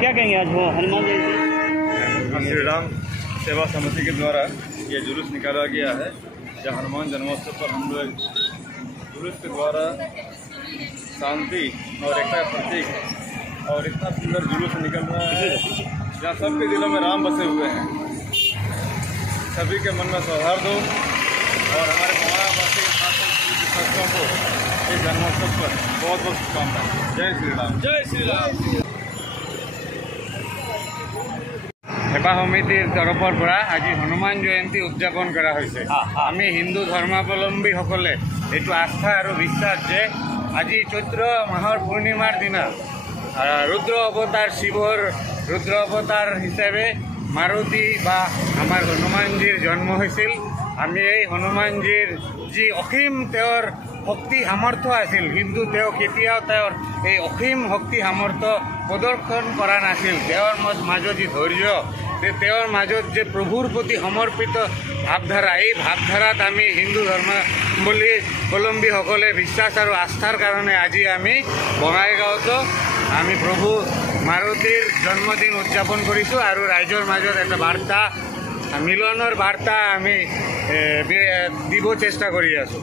क्या कहेंगे आज वो हनुमान जयंती? श्री राम सेवा समिति के द्वारा ये जुलूस निकाला गया है। जहाँ हनुमान जन्मोत्सव पर हम लोग जुलूस के द्वारा शांति और एकता का प्रतीक और इतना सुंदर जुलूस निकल रहा है जहाँ सबके दिलों में राम बसे हुए हैं। सभी के मन में सौहार्द हो और हमारे महावासी भक्तों को इस जन्मोत्सव पर बहुत बहुत शुभकामनाएं। जय श्री राम। जय श्री राम। सेवा समितिर तरफर পৰা আজি हनुमान जयंती उद्यापन करा হৈছে। आमी हिंदू धर्मावलम्बी सकले एटु आस्था और विश्वास जे আজি चैत्र माहर पूर्णिमार दिना रुद्र अवतार शिवर रुद्र अवतार हिसाबे मारुति बा आमार हनुमानजीर जन्म হৈছিল। आमी এই हनुमानजीर जी असीम तेवर शक्ति सामर्थ्य आसिल किन्तु तेव केতিয়াও तेवर এই असीम शक्ति सामर्थ्य प्रदर्शन करा नासिल। तेवर মাজত जी धैर्य तेवर মাজত जे प्रभुर प्रति समर्पित भावधारा এই भावधारात आमी हिंदू धर्मावलम्बी सकले विश्वास और आस्थार कारणे আজি आमी बङाइगाँवतो आमी प्रभु मारुतिर जन्मदिन उद्यापन करिছো और राइजर মাজত এটা बार्ता मिलनर बार्ता आमी দিব চেষ্টা কৰি আছো।